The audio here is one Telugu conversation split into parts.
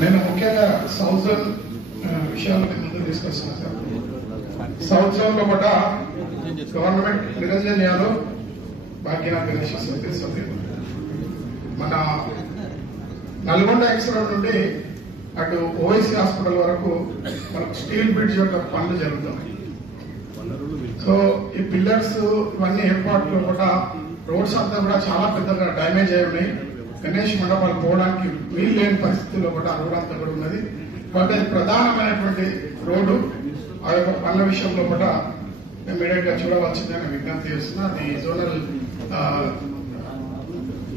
నేను ముఖ్యంగా సౌత్ జోన్ విషయాలు ముందు తీసుకొస్తున్నాను సార్. సౌత్ జోన్ లో కూడా గవర్నమెంట్ నిరంజన్ యాదవ్ భాగ్యనాథ్ గణేష్ తెలుస్తుంది. మన నల్గొండ ఎక్స్ రోడ్ నుండి అటు ఓవైసీ హాస్పిటల్ వరకు మనకు స్టీల్ బ్రిడ్జ్ యొక్క పనులు జరుగుతున్నాయి. సో ఈ పిల్లర్స్ ఇవన్నీ ఏర్పాట్లు కూడా రోడ్స్ అంతా కూడా చాలా పెద్దగా డ్యామేజ్ అయి ఉన్నాయి. గణేష్ మండపాలు పోవడానికి వీలు లేని పరిస్థితుల్లో కూడా రోడ్ అంతా కూడా ఉన్నది. కాబట్టి అది ప్రధానమైనటువంటి రోడ్డు. ఆ యొక్క పనుల విషయంలో కూడా ఇమీడియట్ గా చూడవలసిందని విజ్ఞప్తి చేస్తున్నా. అది జోనల్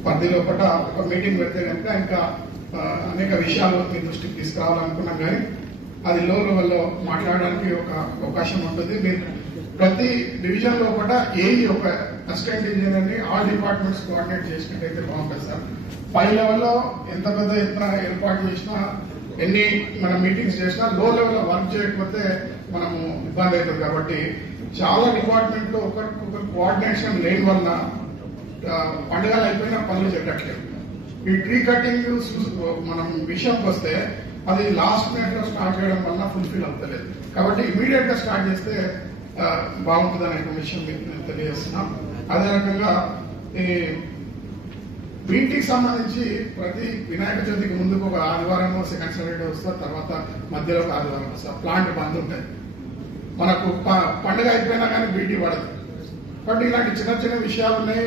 పరిధిలో కూడా ఒక మీటింగ్ పెడితే కనుక ఇంకా అనేక విషయాలు మీ దృష్టికి తీసుకురావాలనుకున్నాం, కానీ అది లో లెవెల్లో మాట్లాడడానికి ఒక అవకాశం ఉంటుంది. మీరు ప్రతి డివిజన్ లో కూడా ఒక అసిస్టెంట్ ఇంజనీర్ ని ఆల్ డిపార్ట్మెంట్స్ కోఆర్డినేట్ చేసినట్టయితే బాగుంటుంది సార్. పై లెవెల్లో ఎంత పెద్ద ఎత్తున ఏర్పాటు చేసినా, ఎన్ని మనం మీటింగ్స్ చేసినా లో లెవెల్లో వర్క్ చేయకపోతే మనము ఇబ్బంది అవుతుంది. కాబట్టి చాలా డిపార్ట్మెంట్ లో ఒకరికొకరు కోఆర్డినేషన్ లేని వల్ల పండుగలు అయిపోయినా పనులు జరగట్లేదు. ఈ ట్రీ కటింగ్ మనం విషయంకి వస్తే అది లాస్ట్ మినిట్ లో స్టార్ట్ చేయడం వల్ల ఫుల్ఫిల్ అవుతలేదు. కాబట్టి ఇమీడియట్ గా స్టార్ట్ చేస్తే బాగుంటుంది అనే విషయం నేను తెలియజేస్తున్నాం. అదే రకంగా ఈ వీటికి సంబంధించి ప్రతి వినాయక చవితికి ముందుకు ఒక ఆదివారం సెకండ్ సాటర్డే వస్తారు, తర్వాత మధ్యలో ఒక ఆదివారం వస్తారు. ప్లాంట్ బంద్ ఉంటాయి. మనకు పండుగ అయిపోయినా కానీ బీటీ పడదు. కాబట్టి ఇలాంటి చిన్న చిన్న విషయాలు ఉన్నాయి.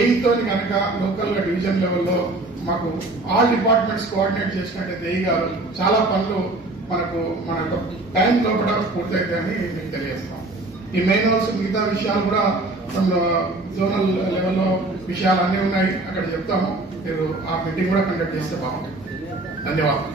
ఏఈతో కనుక లోకల్ గా డివిజన్ లెవెల్లో మాకు ఆల్ డిపార్ట్మెంట్స్ కోఆర్డినేట్ చేసినట్టయితే ఏఈ గారు చాలా పనులు మనకు మన టైంలో కూడా పూర్తయితాయని మీకు తెలియజేస్తాం. ఈ మెయిన్ హౌస్ మిగతా విషయాలు కూడా జోనల్ లెవెల్లో విషయాలు అన్నీ ఉన్నాయి, అక్కడ చెప్తాము. మీరు ఆ మీటింగ్ కూడా కండక్ట్ చేస్తే బాగుంటుంది. ధన్యవాదాలు.